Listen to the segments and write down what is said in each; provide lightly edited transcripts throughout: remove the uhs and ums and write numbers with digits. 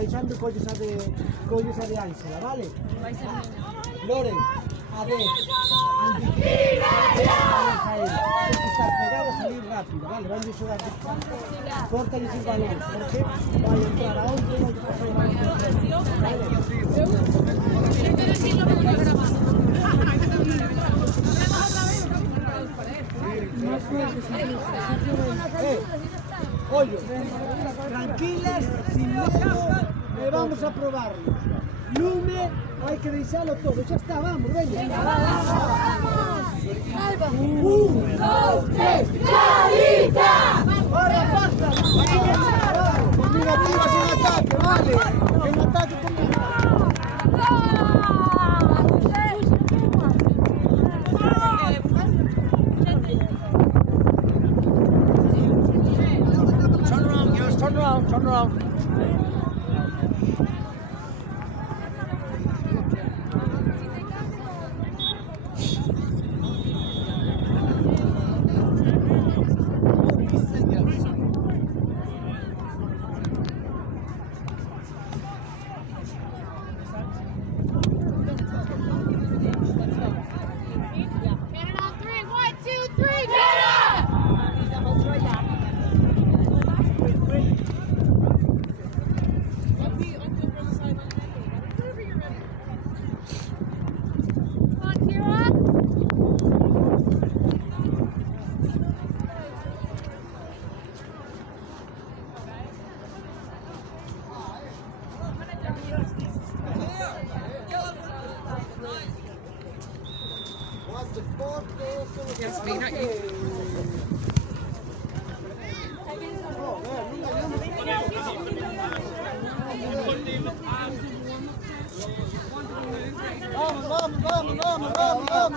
baixando e colles a de Ángela, vale? Loren, a de estar pegado a salir rápido, vale? Van a xogar de córtales el balón, porque vai entrar a onde e non te pasou máis de Ollo, tranquilas, sin miedo, vamos a probarlo. Lume, hai que deixalo todo, xa está, vamos, veña. Un, dos, tres, ¡Clarita! ¡Ahora pasa! Combinativas en ataque, vale. En ataque combinativas. Turn around. Yes, me, not you.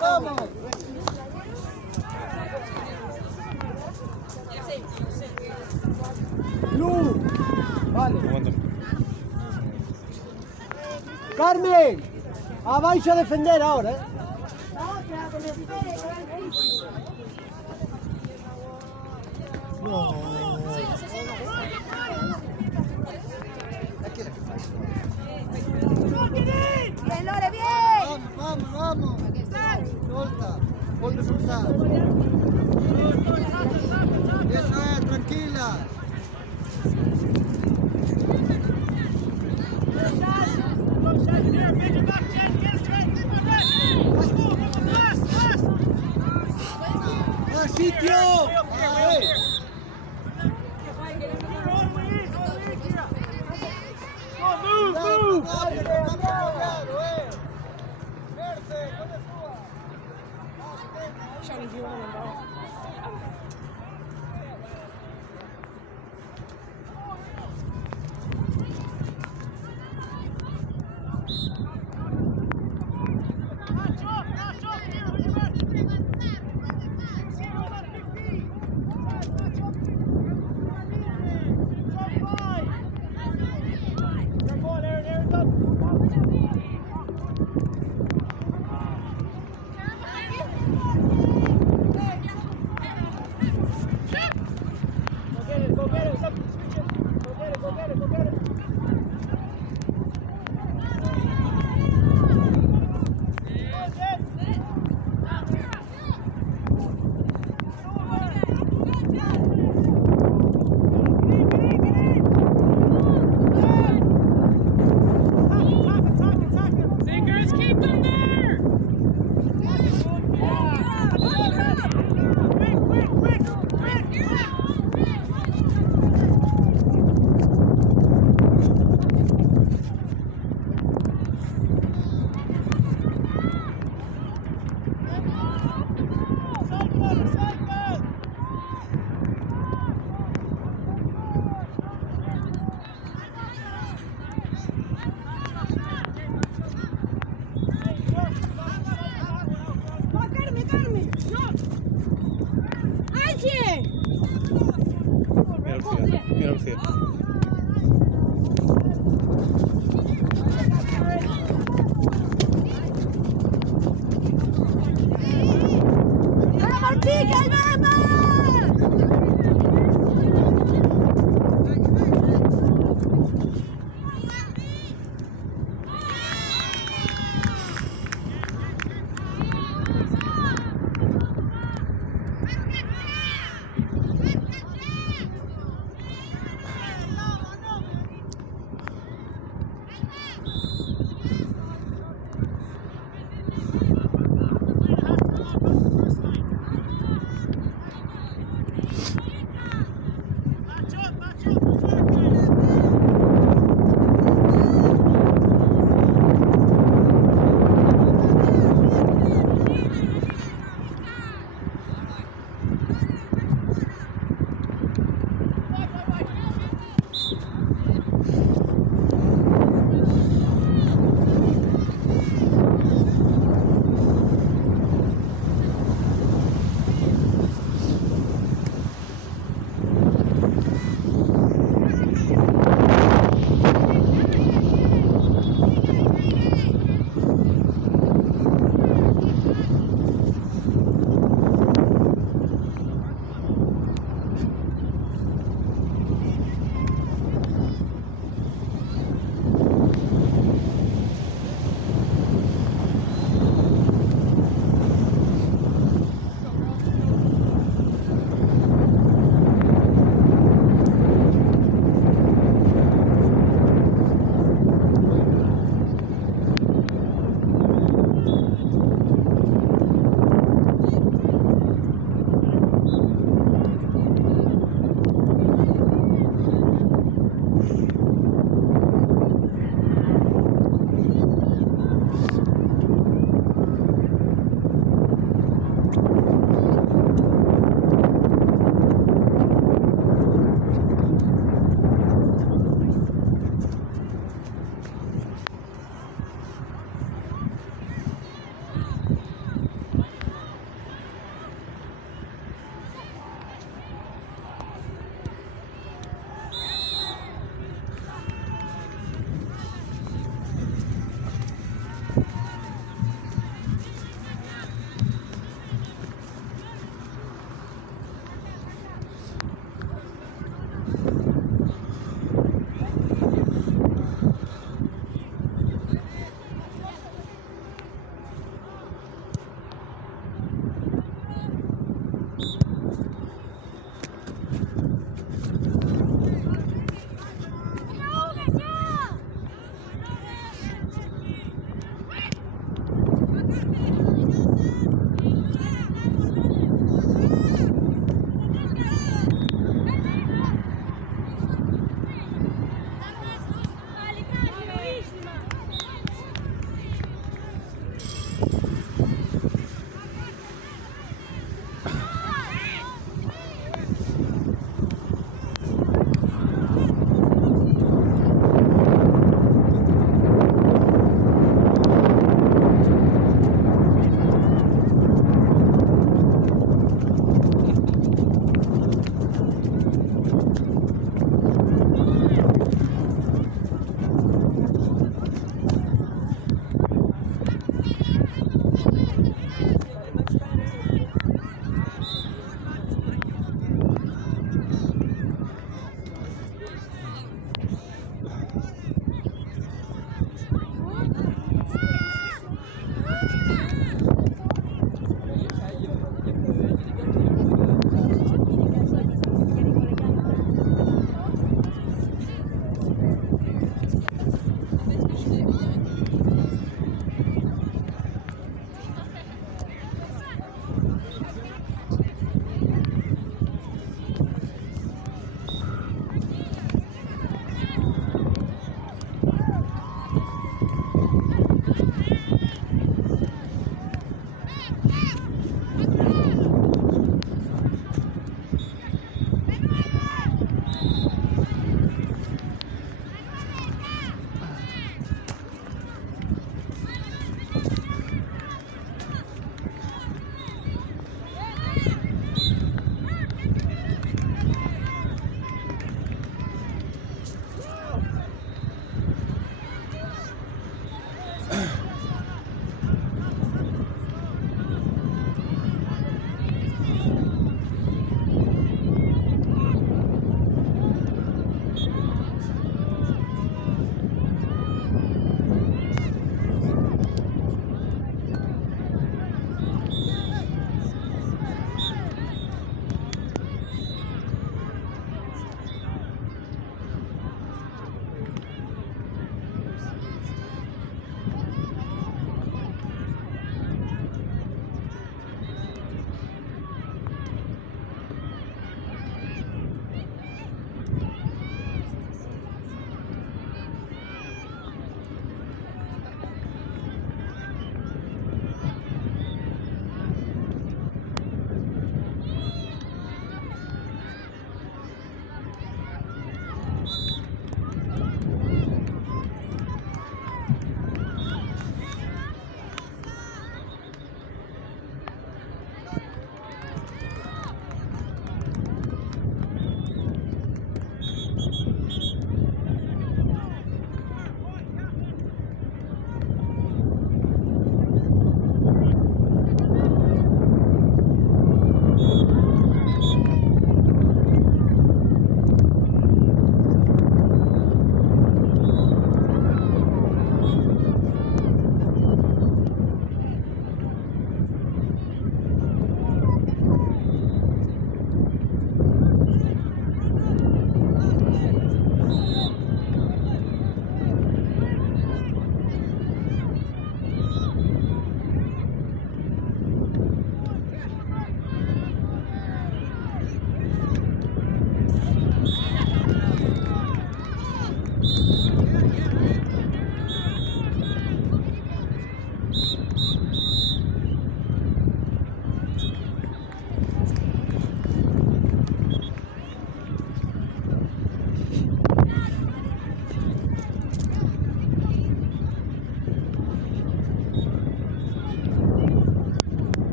Vamos. Lu, vale. Carmen, abaixo a defender ahora, ¿eh? No. Bien, Lore, bien. Vamos. Solta. Ponte a soltar. Eso es, tranquila. ¡Al sitio! Move! Shani, do you want to know? Keep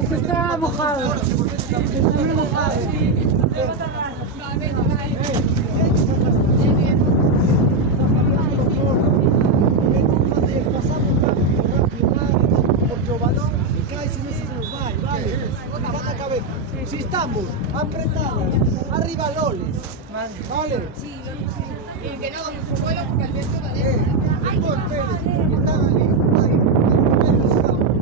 Este está mojado. Este está muy mojado. Pasamos rápido, porque el balón se cae si no se nos va, ¿vale? Fijad la cabeza. Si estamos apretados, arriba loles, ¿vale? Y que no vuelo porque el viento va dentro.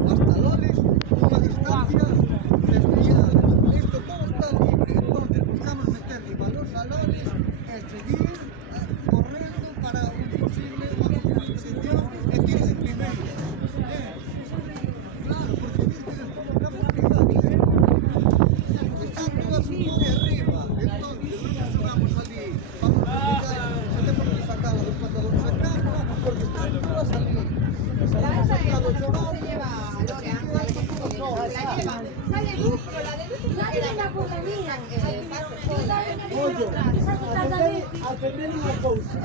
Hasta Loles, una distancia desviada. Esto todo está libre. Entonces, buscamos meterle valor a Loles, seguir corriendo para un posible posición en 15 primeros. Claro, porque viste después lo que están todas muy arriba. Entonces, no jugamos allí. Vamos a tenemos que sacar a los patadores de campo porque están todas allí. Oye, atender una cosa.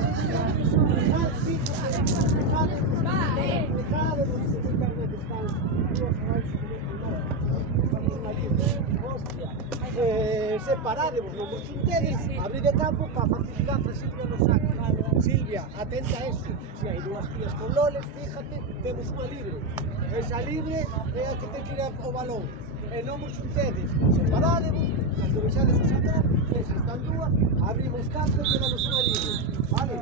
Separaremos, no vos ustedes, abrir de campo para facilitar a Silvia nos saca. Silvia, atenta a eso. Si hay dos tías con loles, fíjate, temos unha libre. Esa libre é a que ten que ir ao balón. E non vos ustedes, separaremos, cando vexades o sacar, esas están dúas, abrimos campo e quedamos unha libre. Vale?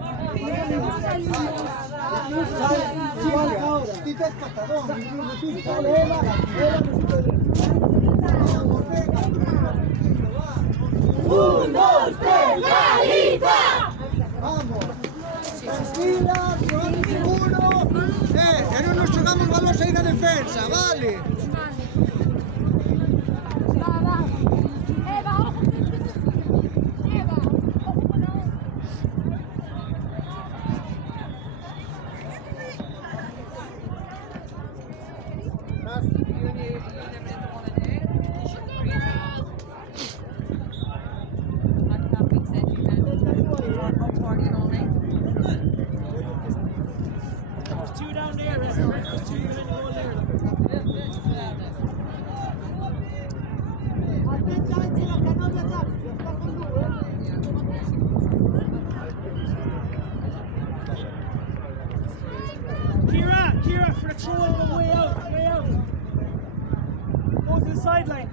Vale, ahora. Ti tes patadón, Vale, Eva, nos ustedes. vamos, venga, ¡Un, dos, tres, Galiza! vamos. Tranquila, jugamos seguro. Que non nos xogamos balóns aí na defensa, vale? Va. Eva, ojo. Eva, ojo con la otra. Two down there, there's two in the goal there. Atenta, Ángela, que no me ataques, está con duro, Kira, for the throw on the way out. Go to the sideline.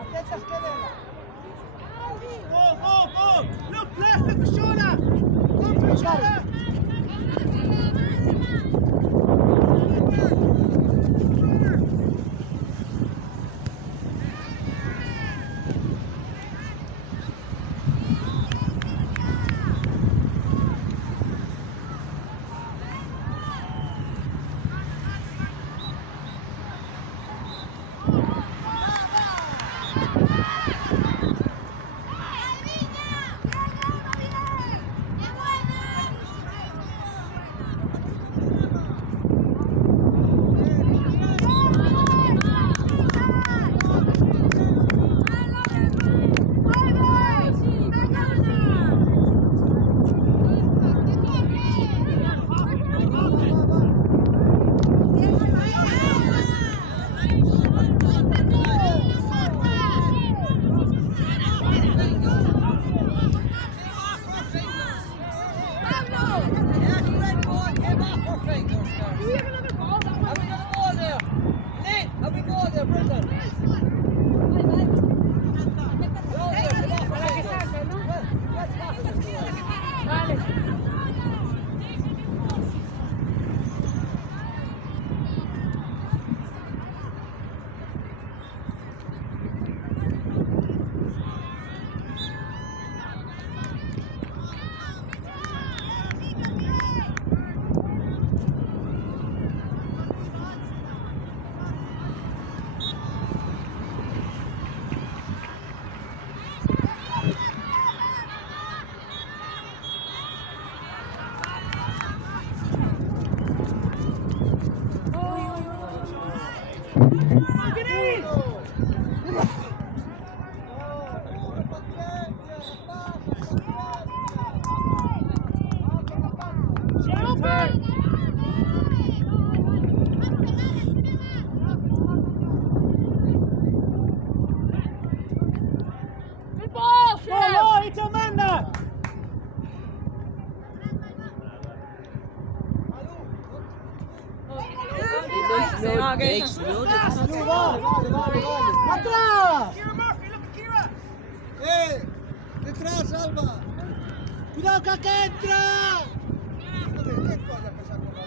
Atentas que venga. Go! Look left at the shoulder. Come to the shoulder. Makes no difference. Vale. ¡Atrás! ¡Detrás, Alba! ¡Cuidado que aquí entra! Joder, ¿qué cosa pasa con la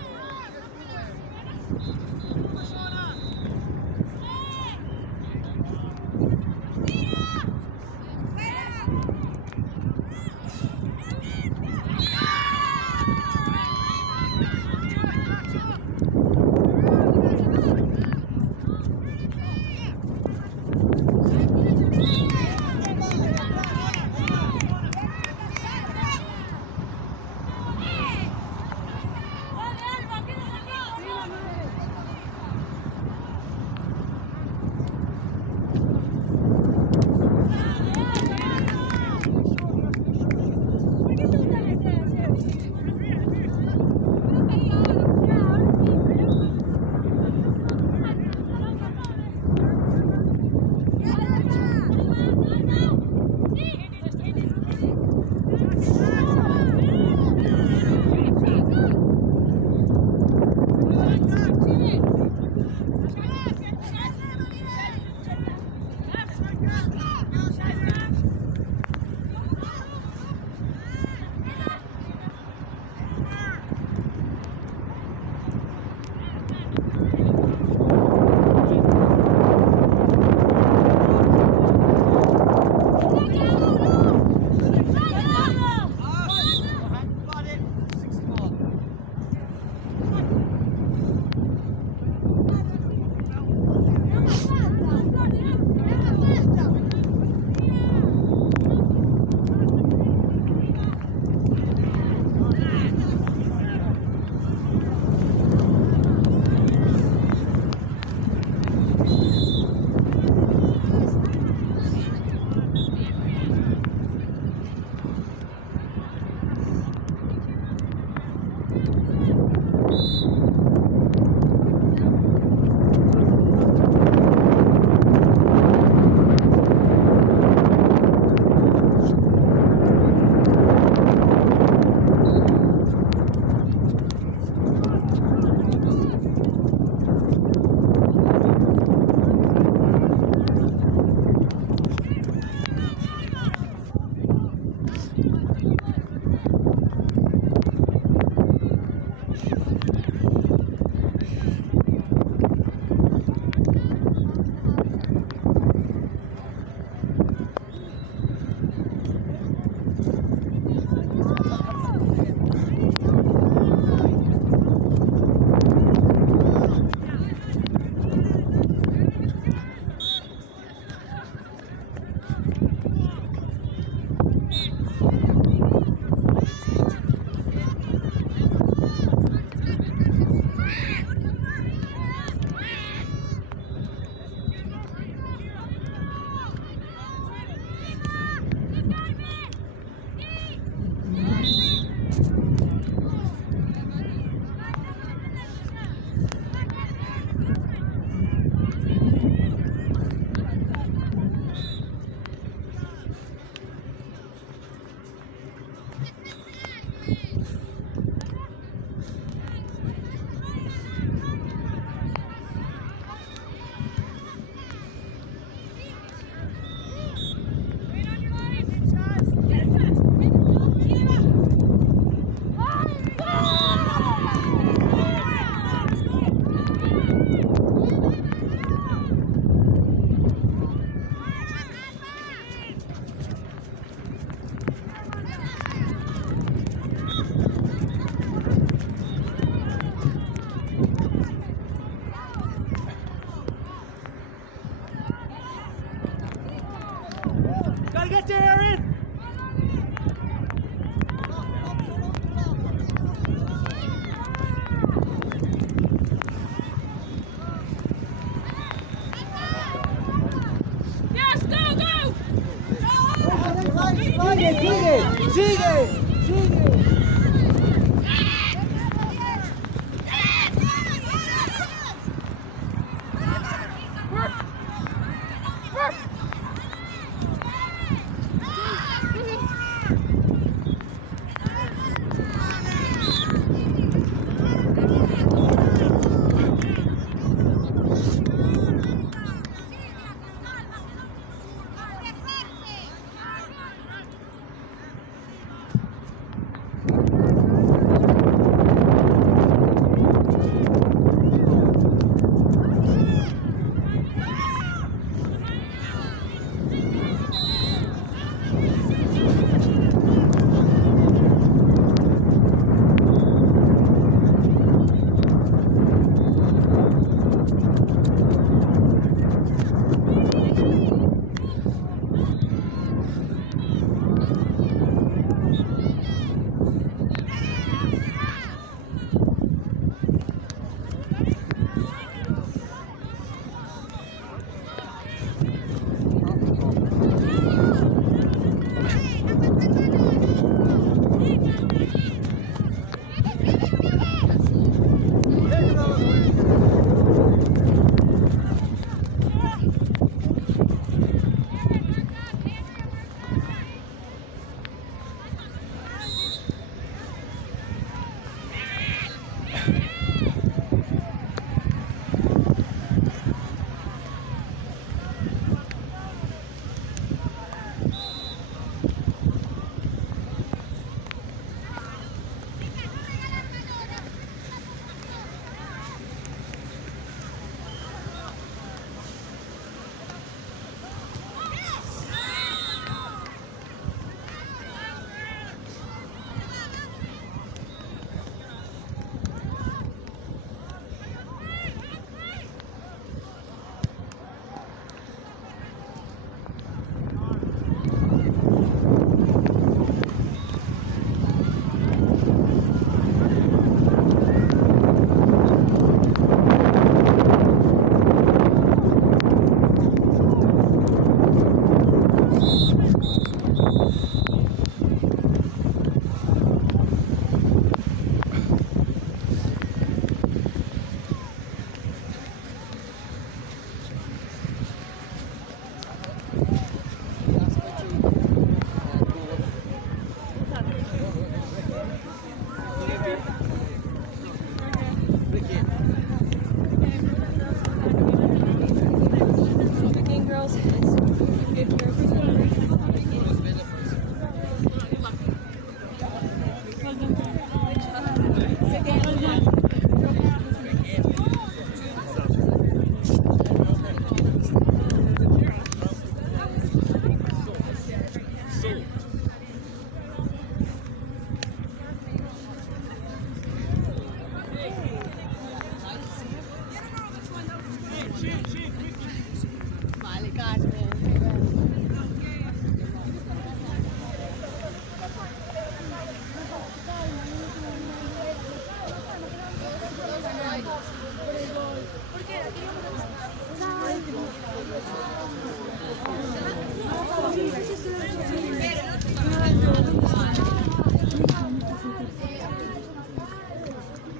Sigue.